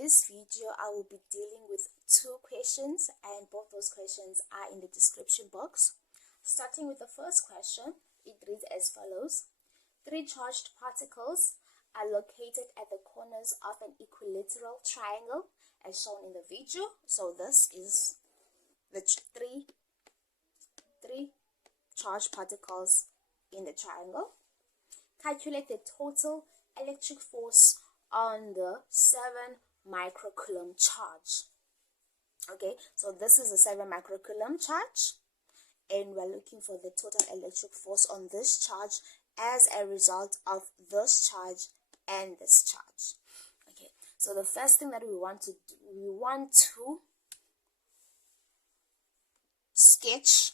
this video, I will be dealing with two questions, and both those questions are in the description box. Starting with the first question, it reads as follows. 3 charged particles are located at the corners of an equilateral triangle as shown in the video. So this is the three charged particles in the triangle. Calculate the total electric force on the 7 microcoulomb charge. Okay, so this is a 7 microcoulomb charge, and we're looking for the total electric force on this charge as a result of this charge and this charge. Okay, so the first thing that we want to do, we want to sketch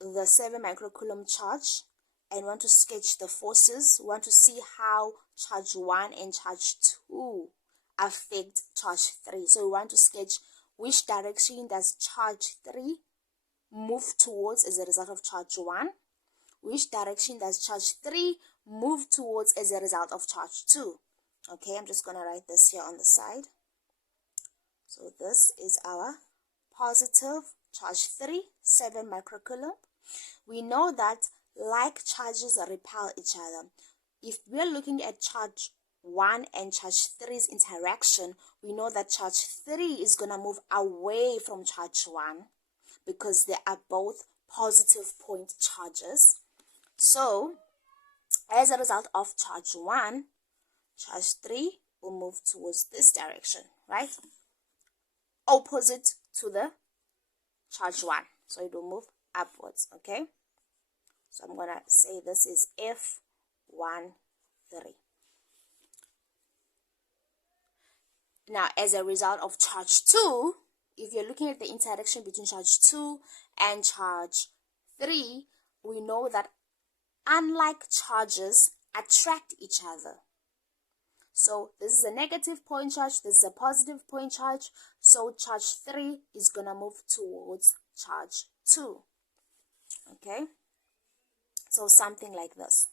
the 7 microcoulomb charge and want to sketch the forces. We want to see how charge 1 and charge 2 affect charge 3. So we want to sketch which direction does charge 3 move towards as a result of charge 1. Which direction does charge 3 move towards as a result of charge 2. Okay, I'm just going to write this here on the side. So this is our positive charge 3, 7 microcoulomb. We know that like charges repel each other. If we're looking at charge 1 and charge 3's interaction, we know that charge 3 is going to move away from charge 1 because they are both positive point charges. So, as a result of charge 1, charge 3 will move towards this direction, right? Opposite to the charge 1. So, it will move upwards, okay? So I'm going to say this is F13. Now, as a result of charge 2, if you're looking at the interaction between charge 2 and charge 3, we know that unlike charges attract each other. So this is a negative point charge, this is a positive point charge. So charge 3 is going to move towards charge 2. Okay? So something like this.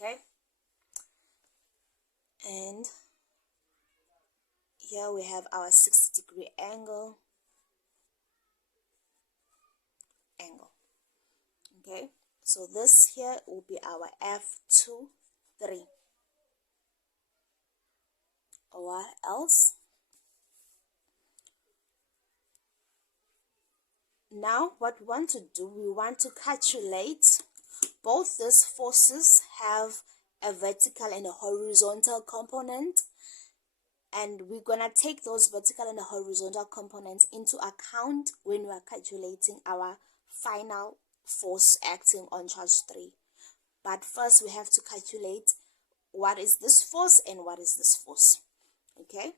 Okay. And here we have our 60-degree angle. Okay. So this here will be our F23. Or what else? Now, what we want to do, we want to calculate both these forces have a vertical and a horizontal component, and we're going to take those vertical and horizontal components into account when we are calculating our final force acting on charge 3. But first, we have to calculate what is this force and what is this force. Okay,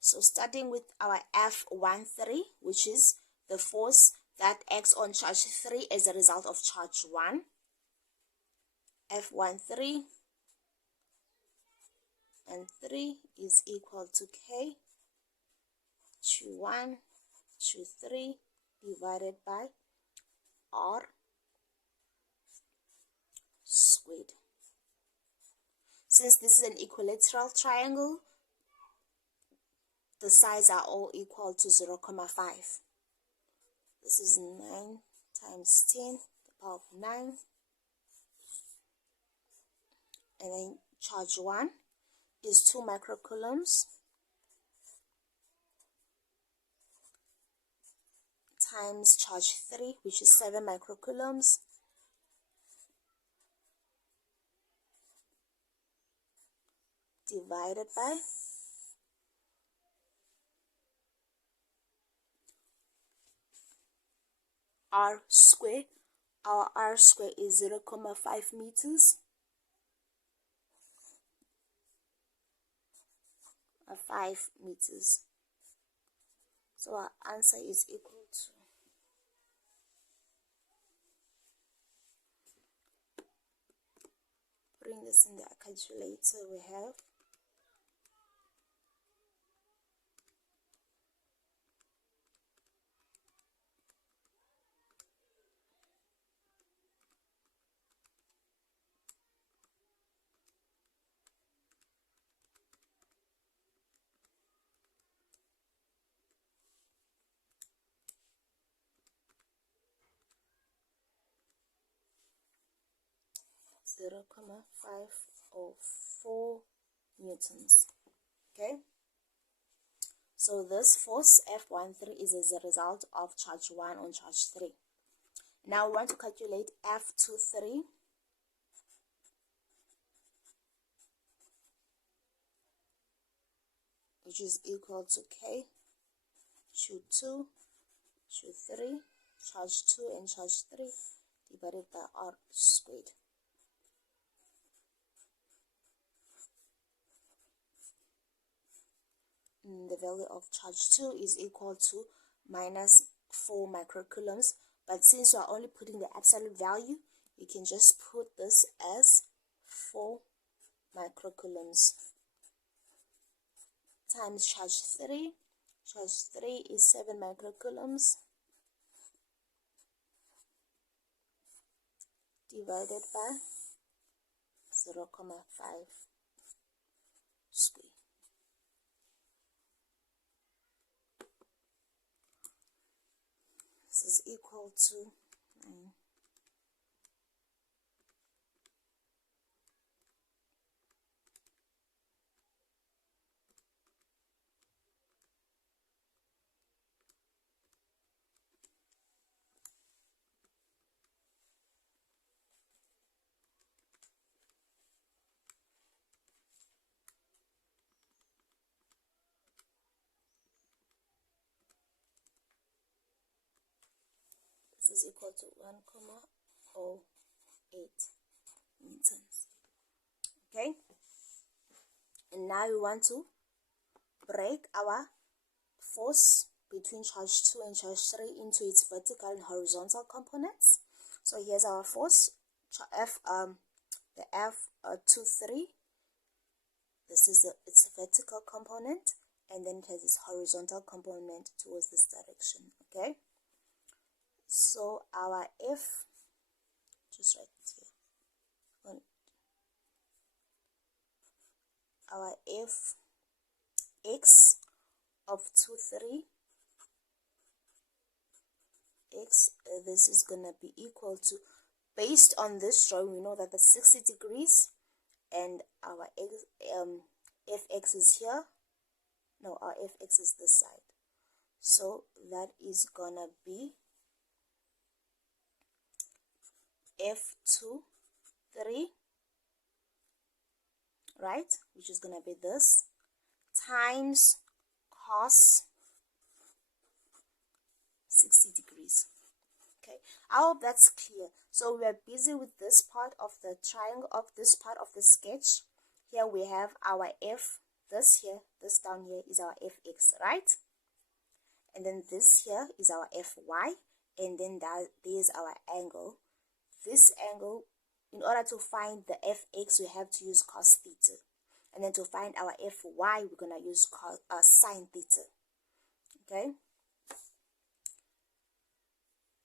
so starting with our F13, which is the force that acts on charge 3 as a result of charge 1. F13 and 3 is equal to K to 1 to 3 divided by R squared. Since this is an equilateral triangle, the sides are all equal to 0,5. This is 9 times 10 to the power of 9. And then charge 1 is 2 microcoulombs times charge 3, which is 7 microcoulombs, divided by R square. Our R square is 0,5 meters. 5 meters. So our answer is equal to, putting this in the calculator, we have 0,504 newtons. Okay, so this force F13 is as a result of charge 1 on charge 3. Now we want to calculate F23, which is equal to K Q2 Q3 charge 2 and charge 3 divided by R squared. And the value of charge 2 is equal to minus 4 microcoulombs, but since you are only putting the absolute value, you can just put this as 4 microcoulombs times charge 3. Charge 3 is 7 microcoulombs divided by 0,5 square. This is equal to 9. This is equal to 1,08 newtons. Okay, and now we want to break our force between charge 2 and charge 3 into its vertical and horizontal components. So here's our force, the F23. This is its vertical component, and then it has its horizontal component towards this direction. Okay, so our F, just write it here, our F x of 23 x, this is gonna be equal to, based on this drawing, we know that the 60 degrees and our fx is here. No, our fx is this side, so that is gonna be F23, right, which is gonna be this, times cos 60 degrees. Okay, I hope that's clear. So we are busy with this part of the triangle, of this part of the sketch. Here we have our F, this here, this down here is our Fx, right? And then this here is our Fy, and then there's our angle. This angle, in order to find the Fx, we have to use cos theta. And then to find our Fy, we're going to use sine theta. Okay?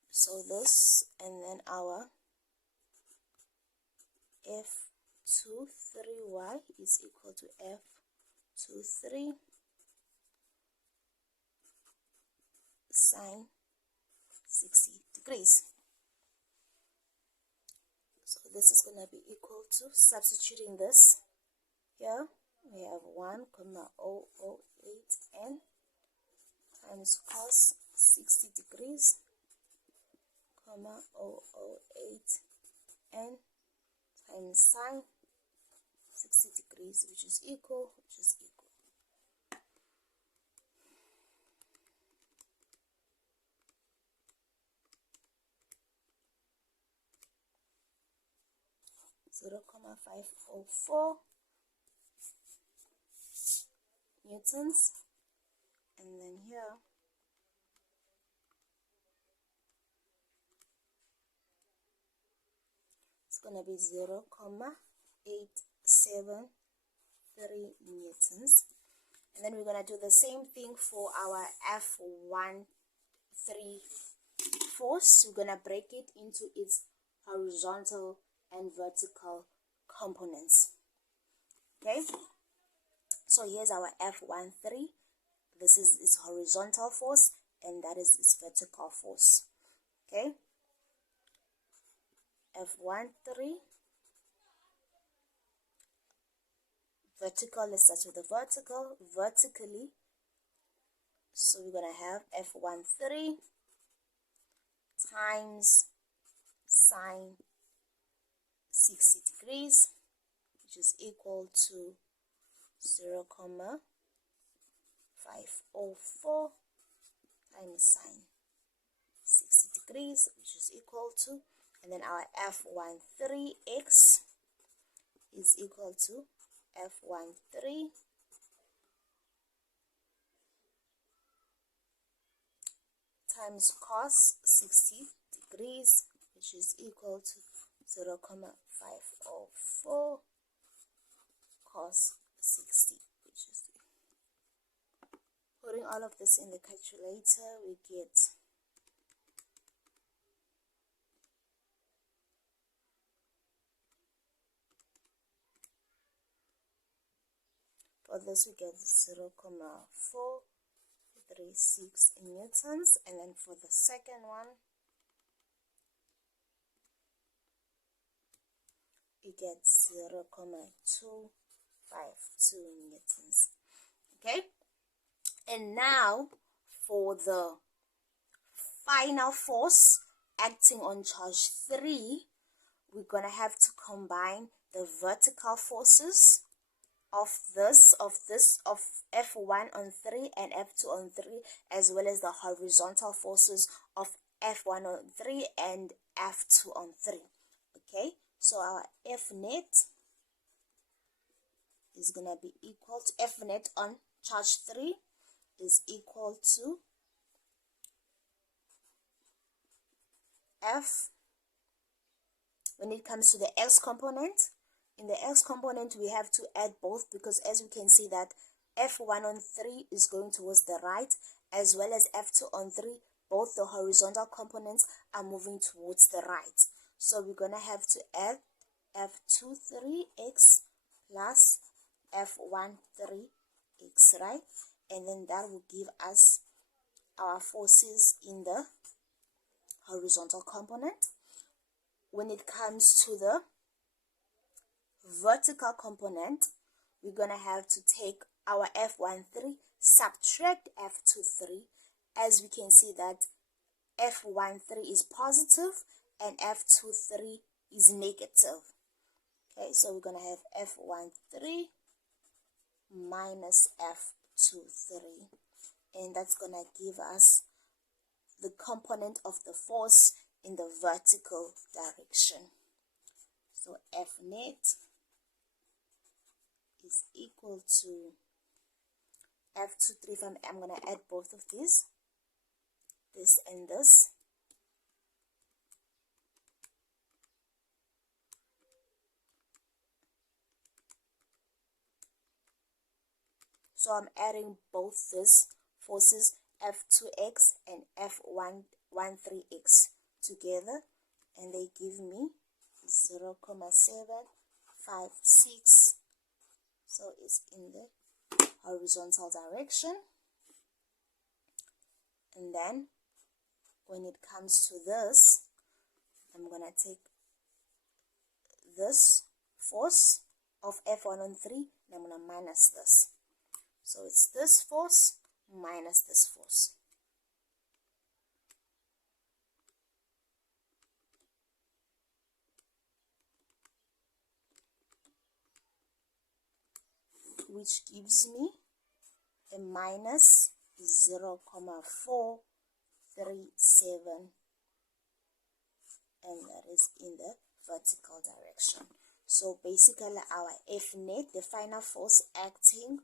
So this, and then our F23y is equal to F23 sine 60 degrees. So this is going to be equal to, substituting this here, we have 1,008 n times cos 60 degrees, 008 n times sine 60 degrees, which is equal. 0,504 newtons, and then here it's going to be 0,873 newtons. And then we're going to do the same thing for our F13 force. We're going to break it into its horizontal and vertical components. Okay, so here's our F13. This is its horizontal force, and that is its vertical force. Okay, F13 Vertical, let's start with the vertical. Vertically, so we're going to have F13 times sine 60 degrees, which is equal to 0,504 times sine 60 degrees, which is equal to, and then our F13x is equal to F13 times cos 60 degrees, which is equal to 0,504 cos 60, which is, putting all of this in the calculator, we get for this we get 0,436 newtons, and then for the second one you get 0,252 newtons. Okay, and now for the final force acting on charge 3, we're gonna have to combine the vertical forces of F1 on 3 and F2 on 3, as well as the horizontal forces of F1 on 3 and F2 on 3. Okay, so our F net is gonna be equal to, F net on charge 3 is equal to F, when it comes to the X component, in the X component we have to add both, because as we can see that F1 on 3 is going towards the right, as well as F2 on 3, both the horizontal components are moving towards the right. So we're gonna have to add F23x plus F13x, right? And then that will give us our forces in the horizontal component. When it comes to the vertical component, we're gonna have to take our F13, subtract F23, as we can see that F13 is positive and F23 is negative. Okay, so we're gonna have F13 minus F23, and that's gonna give us the component of the force in the vertical direction. So F net is equal to F23. I'm going to add both of these, this and this. So I'm adding both these forces, F2x and F13x together, and they give me 0,756. So it's in the horizontal direction. And then when it comes to this, I'm gonna take this force of F1 on 3 and I'm gonna minus this. So it's this force minus this force. Which gives me a minus 0,437, and that is in the vertical direction. So basically our F net, the final force acting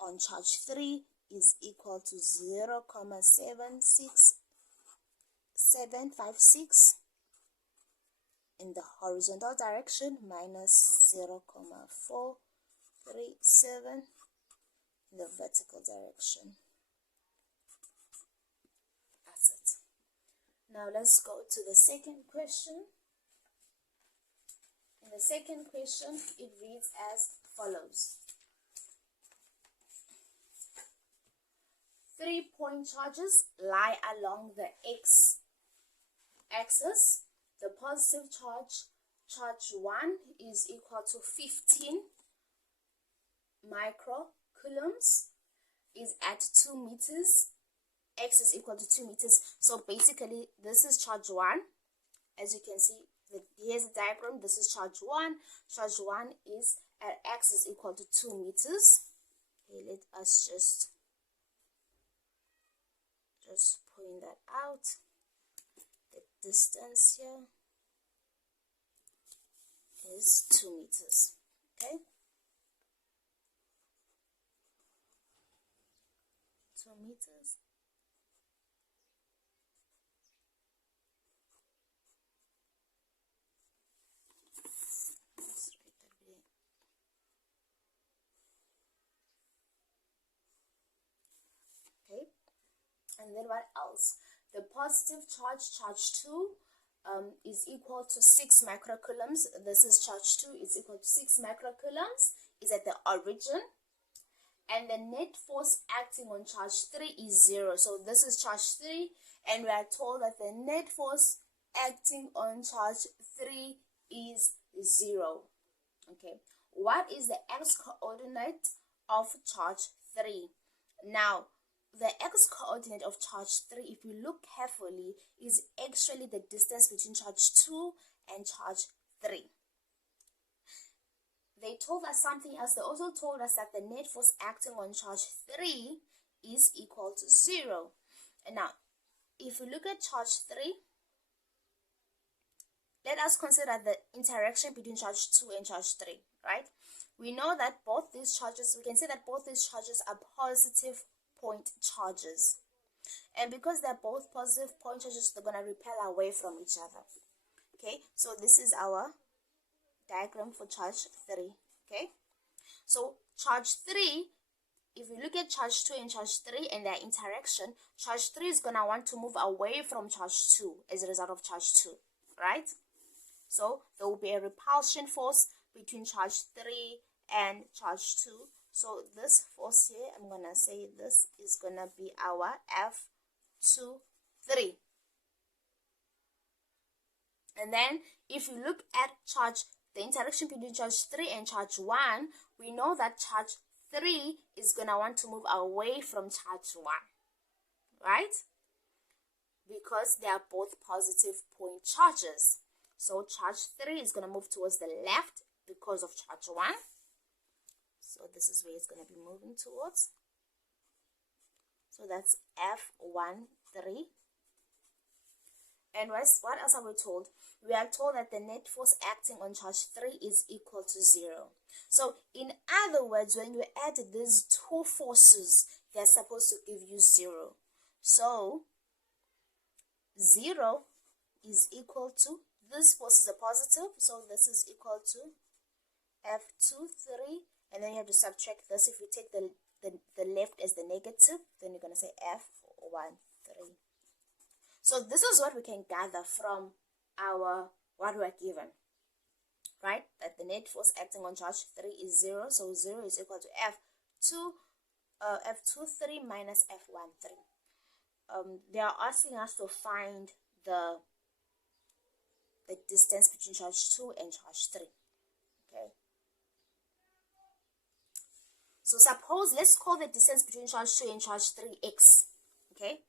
on charge 3, is equal to 0,756 in the horizontal direction minus 0,437 in the vertical direction. That's it. Now let's go to the second question. In the second question, it reads as follows. 3-point charges lie along the x-axis. The positive charge, charge 1, is equal to 15 microcoulombs is at 2 meters. X is equal to 2 meters. So basically, this is charge 1. As you can see, here's the diagram. This is charge 1. Charge 1 is at X is equal to 2 meters. Okay, let us just point that out. The distance here is 2 meters. Okay, 2 meters. Okay, and then what else? The positive charge, charge 2, is equal to 6 microcoulombs. This is charge 2 is equal to 6 microcoulombs, is at the origin. And the net force acting on charge 3 is 0. So this is charge 3, and we are told that the net force acting on charge 3 is 0. Okay, what is the x coordinate of charge 3? Now, the x coordinate of charge 3, if we look carefully, is actually the distance between charge 2 and charge 3. They told us something else. They also told us that the net force acting on charge 3 is equal to 0. And now, if we look at charge 3, let us consider the interaction between charge 2 and charge 3, right? We know that both these charges, we can say that both these charges are positive point charges. And because they're both positive point charges, they're going to repel away from each other. Okay, so this is our diagram for charge 3. Okay, so charge 3, if we look at charge 2 and charge 3 and their interaction, charge 3 is going to want to move away from charge 2 as a result of charge 2, right? So there will be a repulsion force between charge 3 and charge 2. So this force here, I'm going to say this is going to be our F23. And then if you look at the interaction between charge 3 and charge 1, we know that charge 3 is going to want to move away from charge 1, right? Because they are both positive point charges. So charge 3 is going to move towards the left because of charge 1. So this is where it's going to be moving towards. So that's F13. And what else are we told? We are told that the net force acting on charge 3 is equal to 0. So in other words, when you add these two forces, they're supposed to give you 0. So 0 is equal to, this force is a positive, so this is equal to F23, and then you have to subtract this. If you take the left as the negative, then you're going to say F13. So this is what we can gather from what we are given, right? That the net force acting on charge 3 is 0. So 0 is equal to F23 minus F13. They are asking us to find the distance between charge 2 and charge 3. Okay. So suppose, let's call the distance between charge 2 and charge 3 x. Okay.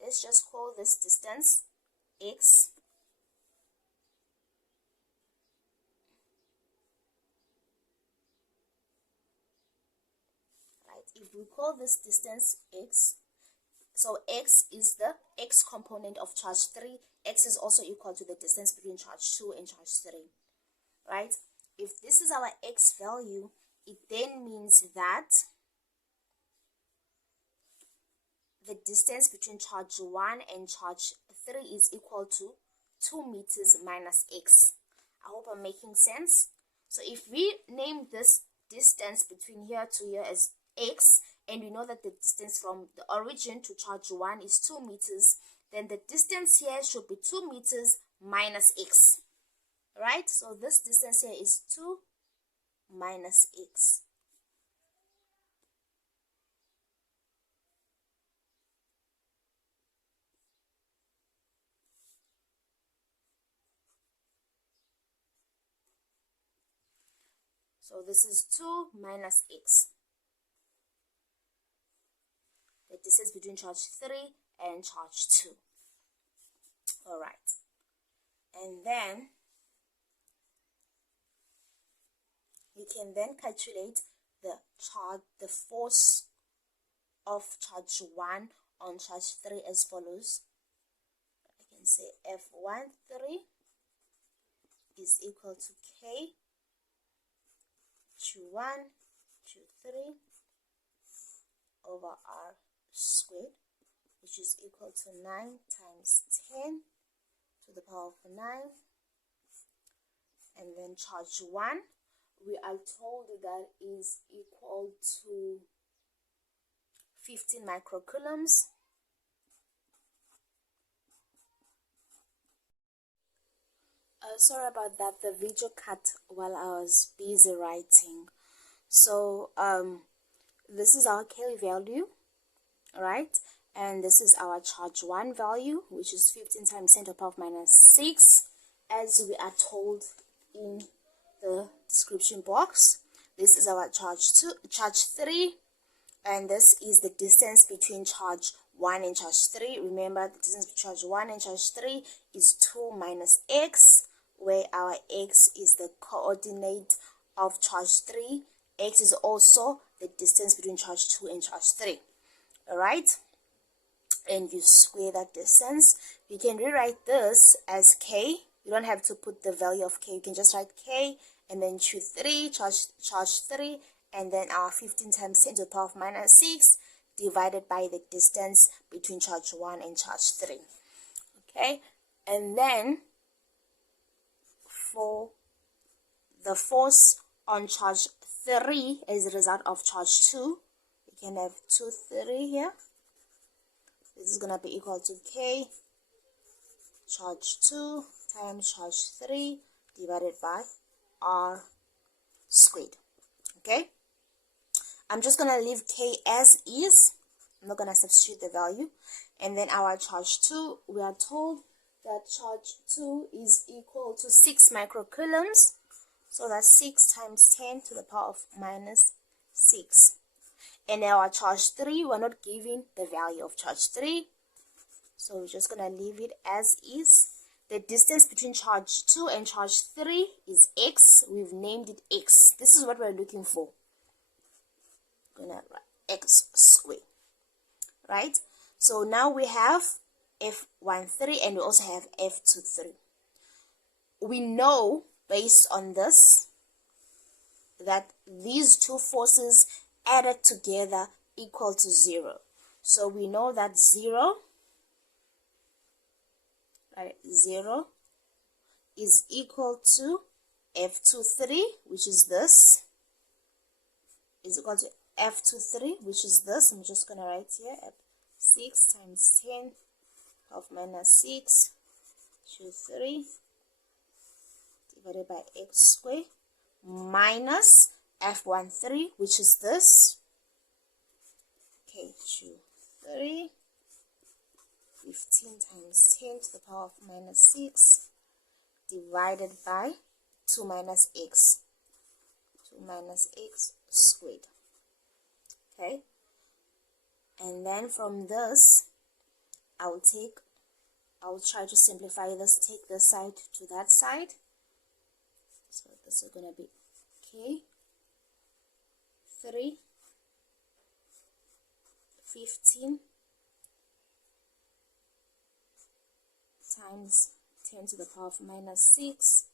Let's just call this distance x. Right, if we call this distance x, so x is the x component of charge 3. X is also equal to the distance between charge 2 and charge 3. Right? If this is our x value, it then means that the distance between charge 1 and charge 3 is equal to 2 meters minus x. I hope I'm making sense. So if we name this distance between here to here as x, and we know that the distance from the origin to charge 1 is 2 meters, then the distance here should be 2 meters minus x. Right? So this distance here is 2 minus x. So this is 2 minus x. The distance between charge 3 and charge 2. Alright. And then you can then calculate the force of charge 1 on charge 3 as follows. I can say F13 is equal to K Q1 Q3 over R squared, which is equal to 9 times 10 to the power of 9. And then charge 1, we are told that is equal to 15 microcoulombs. Sorry about that, the video cut while I was busy writing. So this is our K value, right? And this is our charge 1 value, which is 15 times 10 to the power of minus 6, as we are told in the description box. This is our charge 3, and this is the distance between charge 1 and charge 3. Remember, the distance between charge 1 and charge 3 is 2 minus x, where our x is the coordinate of charge 3. X is also the distance between charge 2 and charge 3. Alright? And you square that distance. You can rewrite this as k. You don't have to put the value of k. You can just write k and then choose 3, charge 3, and then our 15 times 10 to the power of minus 6 divided by the distance between charge 1 and charge 3. Okay? And then for the force on charge 3 as a result of charge 2, we can have 2, 3 here. This is going to be equal to K charge 2 times charge 3 divided by R squared. Okay? I'm just going to leave K as is. I'm not going to substitute the value. And then our charge 2, we are told that charge 2 is equal to 6 microcoulombs. So that's 6 times 10 to the power of minus 6. And our charge 3, we're not giving the value of charge 3. So we're just going to leave it as is. The distance between charge 2 and charge 3 is x. We've named it x. This is what we're looking for. We're going to write x squared. Right? So now we have F13 and we also have F23. We know based on this that these two forces added together equal to 0. So we know that 0 is equal to F23, which is this, is equal to F23, which is this. I'm just going to write here, F6 times 10 of minus 6 to 3 divided by x squared minus F13, which is this, okay, 3, 15 times 10 to the power of minus 6 divided by 2 minus x squared. Okay, and then from this I'll try to simplify this, take this side to that side. So this is going to be K 3 15 times 10 to the power of minus 6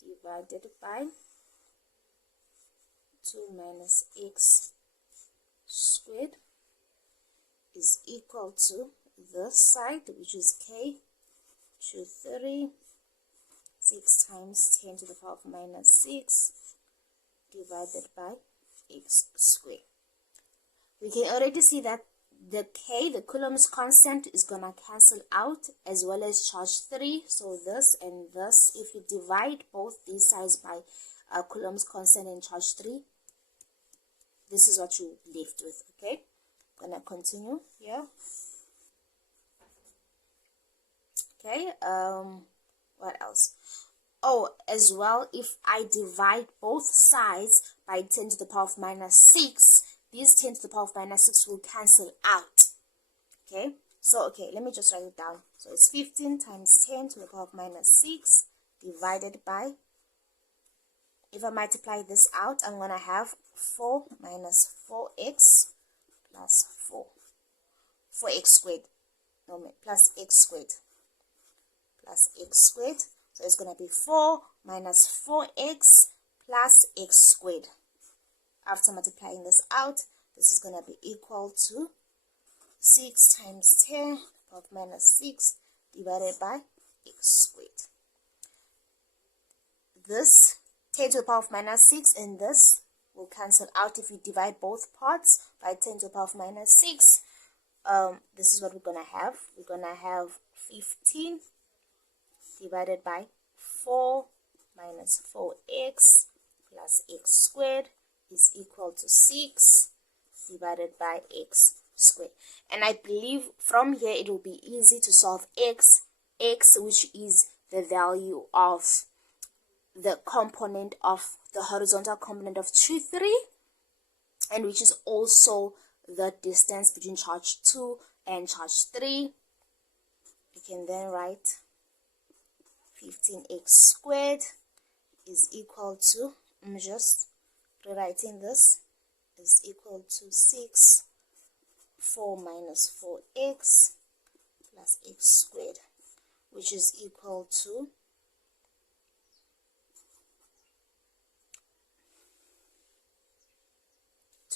divided by 2 minus x squared is equal to this side, which is K 3 6 times 10 to the power of minus 6 divided by x squared. We can already see that the K, the Coulombs constant, is going to cancel out, as well as charge 3. So this and this, if you divide both these sides by Coulombs constant and charge 3, this is what you're left with. Okay, I'm going to continue here. Okay, what else? Oh, as well, if I divide both sides by 10 to the power of minus 6, these 10 to the power of minus 6 will cancel out. Okay, so okay, let me just write it down. So it's 15 times 10 to the power of minus 6 divided by, if I multiply this out, I'm going to have 4 minus 4x plus 4. 4x squared, no, plus x squared, plus x squared. So it's going to be 4 minus 4x plus x squared. After multiplying this out, this is going to be equal to 6 times 10 of minus 6 divided by x squared. This 10 to the power of minus 6 and this will cancel out if you divide both parts by 10 to the power of minus 6. This is what we're going to have. We're going to have 15 divided by 4 minus 4x plus x squared is equal to 6 divided by x squared. And I believe from here it will be easy to solve x, which is the value of the component of the horizontal component of 2, 3, and which is also the distance between charge 2 and charge 3. You can then write 15x squared is equal to, I'm just rewriting this, is equal to 6, 4 minus 4x plus x squared, which is equal to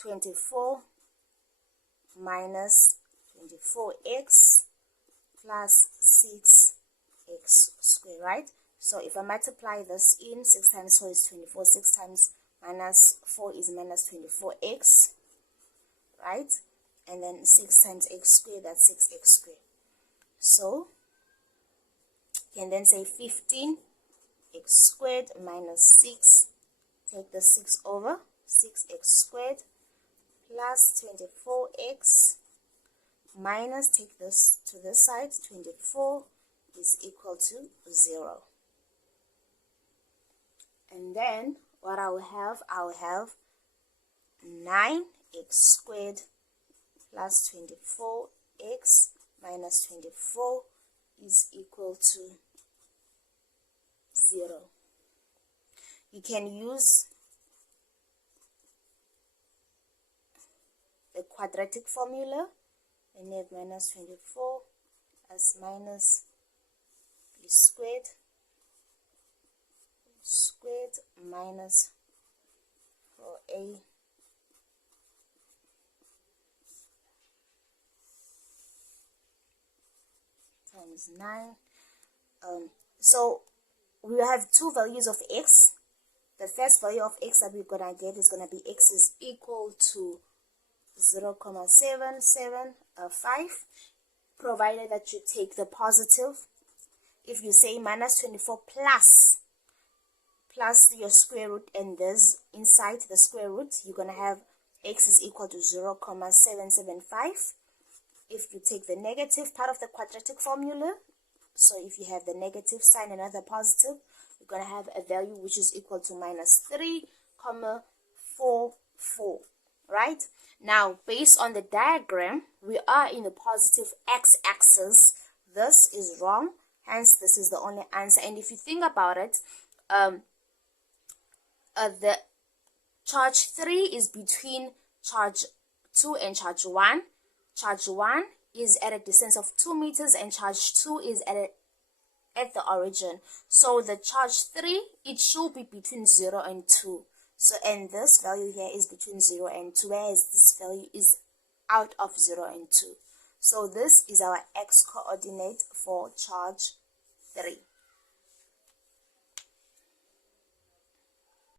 24 minus 24x plus 6x squared, right? So if I multiply this in, 6 times 4 is 24, 6 times minus 4 is minus 24x, right? And then 6 times x squared, that's 6x squared. So you can then say 15x squared minus 6, take the 6 over, 6x squared plus 24x minus, take this to this side, 24 is equal to 0. And then what I will have 9x squared plus 24x minus 24 is equal to 0. You can use the quadratic formula, and you have minus 24 as minus b squared minus 4a times 9. So we have two values of x. The first value of x that we're gonna get is gonna be x is equal to 0.775, provided that you take the positive. If you say minus 24 plus your square root and this inside the square root, you're gonna have x is equal to 0.775. If you take the negative part of the quadratic formula, so if you have the negative sign and another positive, you're gonna have a value which is equal to minus 3.44, right? Now, based on the diagram, we are in the positive x-axis. This is wrong, hence this is the only answer. And if you think about it, the charge 3 is between charge 2 and charge 1. Charge 1 is at a distance of 2 meters and charge 2 is at the origin. So the charge 3, it should be between 0 and 2. So, and this value here is between 0 and 2, whereas this value is out of 0 and 2. So this is our x coordinate for charge 3.